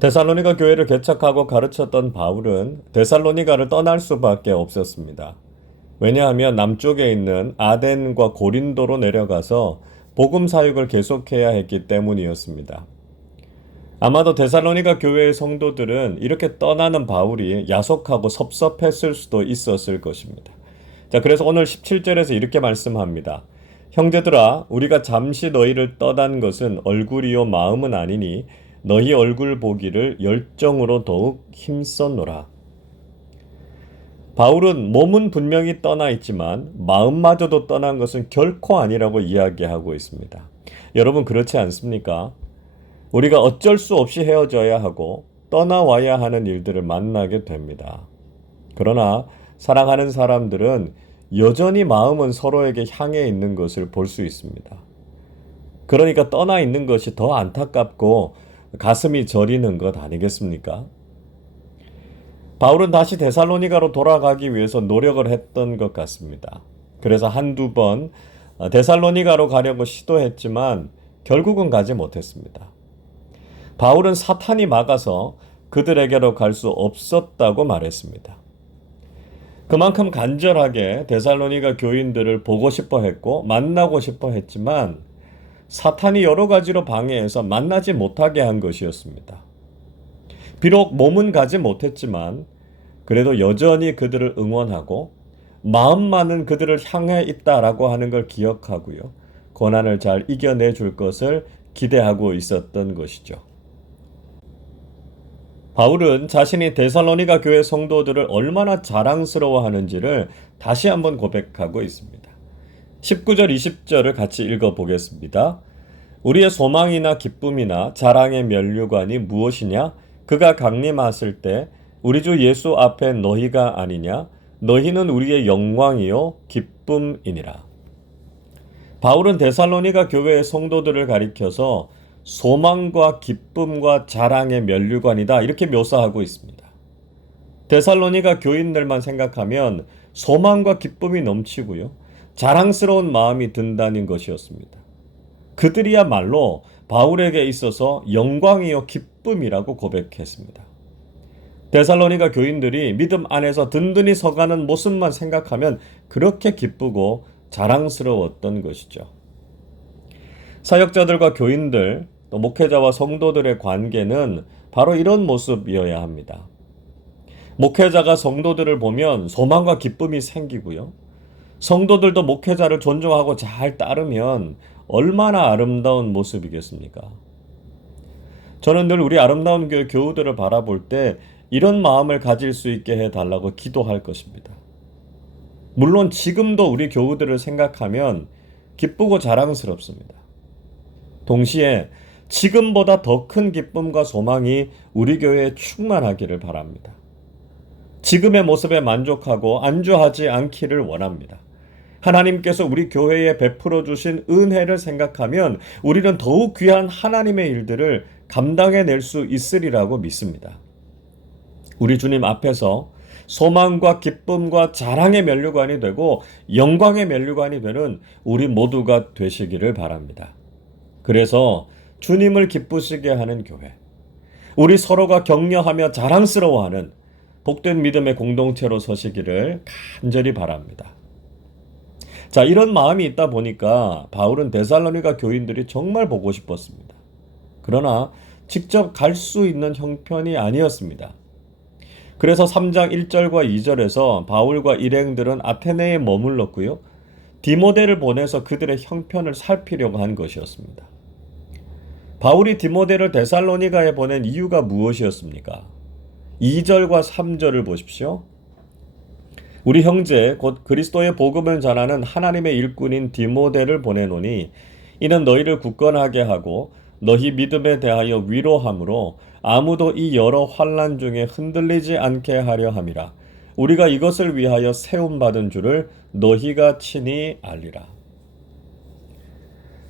데살로니가 교회를 개척하고 가르쳤던 바울은 데살로니가를 떠날 수밖에 없었습니다. 왜냐하면 남쪽에 있는 아덴과 고린도로 내려가서 복음 사역을 계속해야 했기 때문이었습니다. 아마도 데살로니가 교회의 성도들은 이렇게 떠나는 바울이 야속하고 섭섭했을 수도 있었을 것입니다. 자, 그래서 오늘 17절에서 이렇게 말씀합니다. 형제들아, 우리가 잠시 너희를 떠난 것은 얼굴이요 마음은 아니니 너희 얼굴 보기를 열정으로 더욱 힘썼노라. 바울은 몸은 분명히 떠나 있지만 마음마저도 떠난 것은 결코 아니라고 이야기하고 있습니다. 여러분 그렇지 않습니까? 우리가 어쩔 수 없이 헤어져야 하고 떠나와야 하는 일들을 만나게 됩니다. 그러나 사랑하는 사람들은 여전히 마음은 서로에게 향해 있는 것을 볼 수 있습니다. 그러니까 떠나 있는 것이 더 안타깝고 가슴이 저리는 것 아니겠습니까? 바울은 다시 데살로니가로 돌아가기 위해서 노력을 했던 것 같습니다. 그래서 한두 번 데살로니가로 가려고 시도했지만 결국은 가지 못했습니다. 바울은 사탄이 막아서 그들에게로 갈 수 없었다고 말했습니다. 그만큼 간절하게 데살로니가 교인들을 보고 싶어 했고 만나고 싶어 했지만 사탄이 여러 가지로 방해해서 만나지 못하게 한 것이었습니다. 비록 몸은 가지 못했지만 그래도 여전히 그들을 응원하고 마음만은 그들을 향해 있다라고 하는 걸 기억하고요. 고난을 잘 이겨내 줄 것을 기대하고 있었던 것이죠. 바울은 자신이 데살로니가 교회 성도들을 얼마나 자랑스러워하는지를 다시 한번 고백하고 있습니다. 19절, 20절을 같이 읽어보겠습니다. 우리의 소망이나 기쁨이나 자랑의 면류관이 무엇이냐? 그가 강림하실 때 우리 주 예수 앞에 너희가 아니냐? 너희는 우리의 영광이요 기쁨이니라. 바울은 데살로니가 교회의 성도들을 가리켜서 소망과 기쁨과 자랑의 면류관이다 이렇게 묘사하고 있습니다. 데살로니가 교인들만 생각하면 소망과 기쁨이 넘치고요. 자랑스러운 마음이 든다는 것이었습니다. 그들이야말로 바울에게 있어서 영광이요 기쁨이라고 고백했습니다. 데살로니가 교인들이 믿음 안에서 든든히 서가는 모습만 생각하면 그렇게 기쁘고 자랑스러웠던 것이죠. 사역자들과 교인들, 또 목회자와 성도들의 관계는 바로 이런 모습이어야 합니다. 목회자가 성도들을 보면 소망과 기쁨이 생기고요. 성도들도 목회자를 존중하고 잘 따르면 얼마나 아름다운 모습이겠습니까? 저는 늘 우리 아름다운 교회 교우들을 바라볼 때 이런 마음을 가질 수 있게 해달라고 기도할 것입니다. 물론 지금도 우리 교우들을 생각하면 기쁘고 자랑스럽습니다. 동시에 지금보다 더 큰 기쁨과 소망이 우리 교회에 충만하기를 바랍니다. 지금의 모습에 만족하고 안주하지 않기를 원합니다. 하나님께서 우리 교회에 베풀어 주신 은혜를 생각하면 우리는 더욱 귀한 하나님의 일들을 감당해낼 수 있으리라고 믿습니다. 우리 주님 앞에서 소망과 기쁨과 자랑의 면류관이 되고 영광의 면류관이 되는 우리 모두가 되시기를 바랍니다. 그래서 주님을 기쁘시게 하는 교회, 우리 서로가 격려하며 자랑스러워하는 복된 믿음의 공동체로 서시기를 간절히 바랍니다. 자, 이런 마음이 있다 보니까 바울은 데살로니가 교인들이 정말 보고 싶었습니다. 그러나 직접 갈 수 있는 형편이 아니었습니다. 그래서 3장 1절과 2절에서 바울과 일행들은 아테네에 머물렀고요. 디모데를 보내서 그들의 형편을 살피려고 한 것이었습니다. 바울이 디모데를 데살로니가에 보낸 이유가 무엇이었습니까? 2절과 3절을 보십시오. 우리 형제 곧 그리스도의 복음을 전하는 하나님의 일꾼인 디모데를 보내노니 이는 너희를 굳건하게 하고 너희 믿음에 대하여 위로함으로 아무도 이 여러 환난 중에 흔들리지 않게 하려 함이라. 우리가 이것을 위하여 세움받은 줄을 너희가 친히 알리라.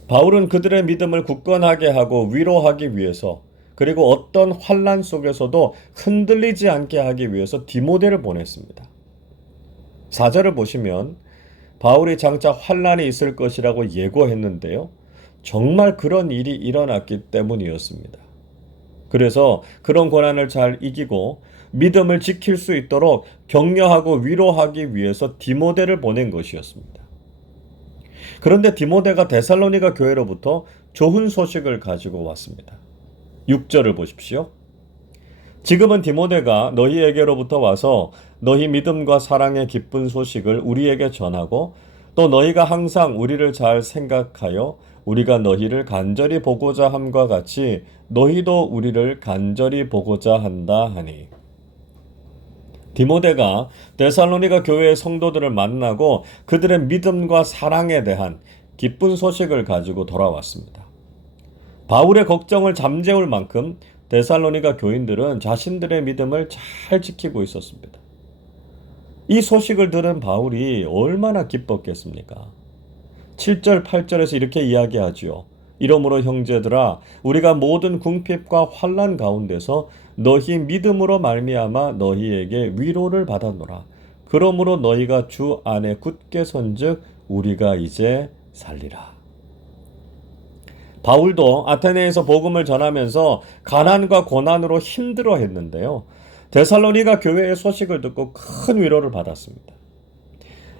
바울은 그들의 믿음을 굳건하게 하고 위로하기 위해서 그리고 어떤 환난 속에서도 흔들리지 않게 하기 위해서 디모데를 보냈습니다. 4절을 보시면 바울이 장차 환난이 있을 것이라고 예고했는데요. 정말 그런 일이 일어났기 때문이었습니다. 그래서 그런 고난을 잘 이기고 믿음을 지킬 수 있도록 격려하고 위로하기 위해서 디모데를 보낸 것이었습니다. 그런데 디모데가 데살로니가 교회로부터 좋은 소식을 가지고 왔습니다. 6절을 보십시오. 지금은 디모데가 너희에게로부터 와서 너희 믿음과 사랑의 기쁜 소식을 우리에게 전하고 또 너희가 항상 우리를 잘 생각하여 우리가 너희를 간절히 보고자 함과 같이 너희도 우리를 간절히 보고자 한다 하니. 디모데가 데살로니가 교회의 성도들을 만나고 그들의 믿음과 사랑에 대한 기쁜 소식을 가지고 돌아왔습니다. 바울의 걱정을 잠재울 만큼 데살로니가 교인들은 자신들의 믿음을 잘 지키고 있었습니다. 이 소식을 들은 바울이 얼마나 기뻤겠습니까? 7절, 8절에서 이렇게 이야기하지요. 이러므로 형제들아 우리가 모든 궁핍과 환난 가운데서 너희 믿음으로 말미암아 너희에게 위로를 받았노라. 그러므로 너희가 주 안에 굳게 선즉 우리가 이제 살리라. 바울도 아테네에서 복음을 전하면서 가난과 고난으로 힘들어 했는데요. 데살로니가 교회의 소식을 듣고 큰 위로를 받았습니다.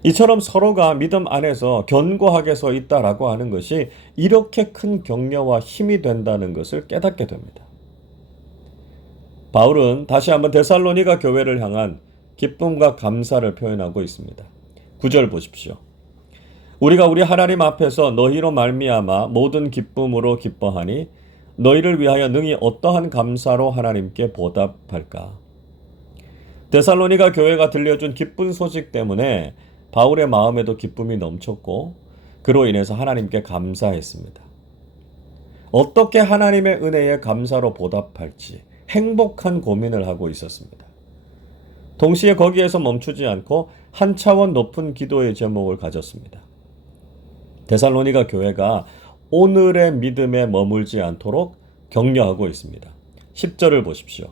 이처럼 서로가 믿음 안에서 견고하게 서 있다라고 하는 것이 이렇게 큰 격려와 힘이 된다는 것을 깨닫게 됩니다. 바울은 다시 한번 데살로니가 교회를 향한 기쁨과 감사를 표현하고 있습니다. 9절 보십시오. 우리가 우리 하나님 앞에서 너희로 말미암아 모든 기쁨으로 기뻐하니 너희를 위하여 능히 어떠한 감사로 하나님께 보답할까. 데살로니가 교회가 들려준 기쁜 소식 때문에 바울의 마음에도 기쁨이 넘쳤고 그로 인해서 하나님께 감사했습니다. 어떻게 하나님의 은혜에 감사로 보답할지 행복한 고민을 하고 있었습니다. 동시에 거기에서 멈추지 않고 한 차원 높은 기도의 제목을 가졌습니다. 데살로니가 교회가 오늘의 믿음에 머물지 않도록 격려하고 있습니다. 10절을 보십시오.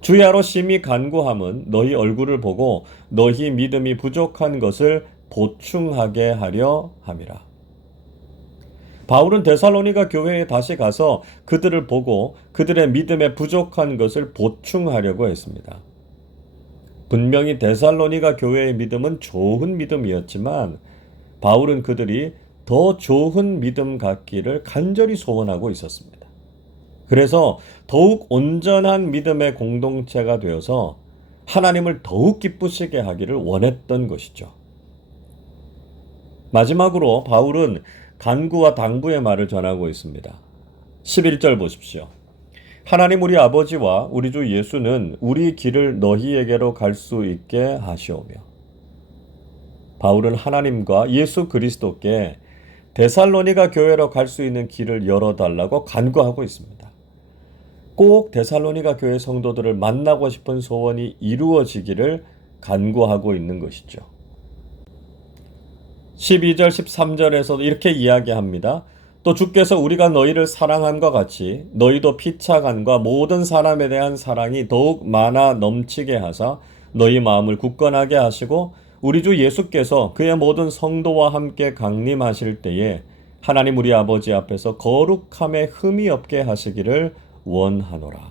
주야로 심히 간구함은 너희 얼굴을 보고 너희 믿음이 부족한 것을 보충하게 하려 함이라. 바울은 데살로니가 교회에 다시 가서 그들을 보고 그들의 믿음에 부족한 것을 보충하려고 했습니다. 분명히 데살로니가 교회의 믿음은 좋은 믿음이었지만 바울은 그들이 더 좋은 믿음 갖기를 간절히 소원하고 있었습니다. 그래서 더욱 온전한 믿음의 공동체가 되어서 하나님을 더욱 기쁘시게 하기를 원했던 것이죠. 마지막으로 바울은 간구와 당부의 말을 전하고 있습니다. 11절 보십시오. 하나님 우리 아버지와 우리 주 예수는 우리 길을 너희에게로 갈 수 있게 하시오며. 바울은 하나님과 예수 그리스도께 데살로니가 교회로 갈 수 있는 길을 열어달라고 간구하고 있습니다. 꼭 데살로니가 교회 성도들을 만나고 싶은 소원이 이루어지기를 간구하고 있는 것이죠. 12절 13절에서도 이렇게 이야기합니다. 또 주께서 우리가 너희를 사랑함과 같이 너희도 피차간과 모든 사람에 대한 사랑이 더욱 많아 넘치게 하사 너희 마음을 굳건하게 하시고 우리 주 예수께서 그의 모든 성도와 함께 강림하실 때에 하나님 우리 아버지 앞에서 거룩함에 흠이 없게 하시기를 원하노라.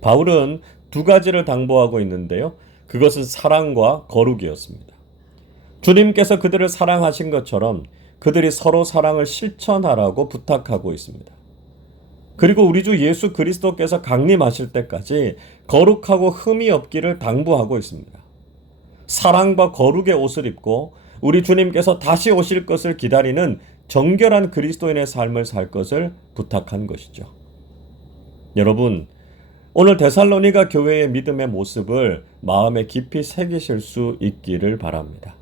바울은 두 가지를 당부하고 있는데요. 그것은 사랑과 거룩이었습니다. 주님께서 그들을 사랑하신 것처럼 그들이 서로 사랑을 실천하라고 부탁하고 있습니다. 그리고 우리 주 예수 그리스도께서 강림하실 때까지 거룩하고 흠이 없기를 당부하고 있습니다. 사랑과 거룩의 옷을 입고 우리 주님께서 다시 오실 것을 기다리는 정결한 그리스도인의 삶을 살 것을 부탁한 것이죠. 여러분, 오늘 데살로니가 교회의 믿음의 모습을 마음에 깊이 새기실 수 있기를 바랍니다.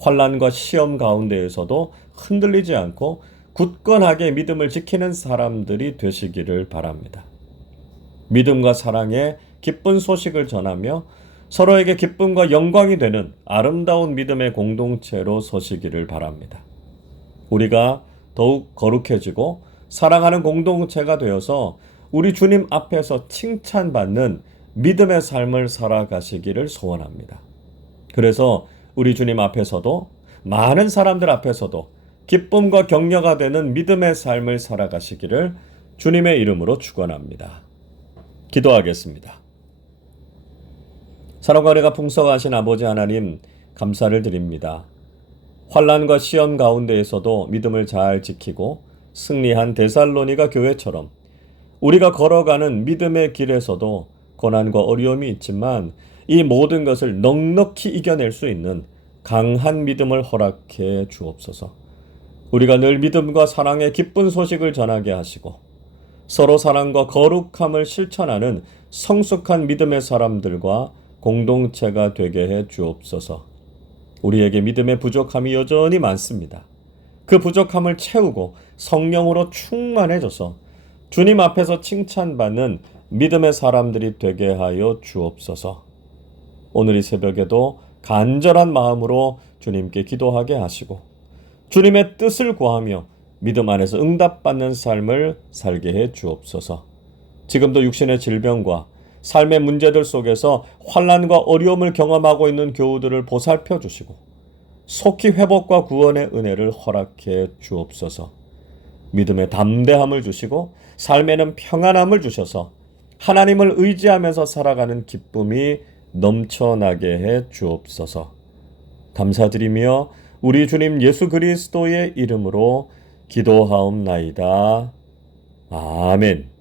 환난과 시험 가운데에서도 흔들리지 않고 굳건하게 믿음을 지키는 사람들이 되시기를 바랍니다. 믿음과 사랑의 기쁜 소식을 전하며 서로에게 기쁨과 영광이 되는 아름다운 믿음의 공동체로 서시기를 바랍니다. 우리가 더욱 거룩해지고 사랑하는 공동체가 되어서 우리 주님 앞에서 칭찬받는 믿음의 삶을 살아가시기를 소원합니다. 그래서 우리 주님 앞에서도 많은 사람들 앞에서도 기쁨과 격려가 되는 믿음의 삶을 살아가시기를 주님의 이름으로 축원합니다. 기도하겠습니다. 사랑과 은혜가 풍성하신 아버지 하나님, 감사를 드립니다. 환난과 시험 가운데에서도 믿음을 잘 지키고 승리한 데살로니가 교회처럼 우리가 걸어가는 믿음의 길에서도 고난과 어려움이 있지만 이 모든 것을 넉넉히 이겨낼 수 있는 강한 믿음을 허락해 주옵소서. 우리가 늘 믿음과 사랑의 기쁜 소식을 전하게 하시고 서로 사랑과 거룩함을 실천하는 성숙한 믿음의 사람들과 공동체가 되게 해 주옵소서. 우리에게 믿음의 부족함이 여전히 많습니다. 그 부족함을 채우고 성령으로 충만해져서 주님 앞에서 칭찬받는 믿음의 사람들이 되게 하여 주옵소서. 오늘 이 새벽에도 간절한 마음으로 주님께 기도하게 하시고 주님의 뜻을 구하며 믿음 안에서 응답받는 삶을 살게 해 주옵소서. 지금도 육신의 질병과 삶의 문제들 속에서 환난과 어려움을 경험하고 있는 교우들을 보살펴 주시고 속히 회복과 구원의 은혜를 허락해 주옵소서. 믿음의 담대함을 주시고 삶에는 평안함을 주셔서 하나님을 의지하면서 살아가는 기쁨이 넘쳐나게 해 주옵소서. 감사드리며 우리 주님 예수 그리스도의 이름으로 기도하옵나이다. 아멘.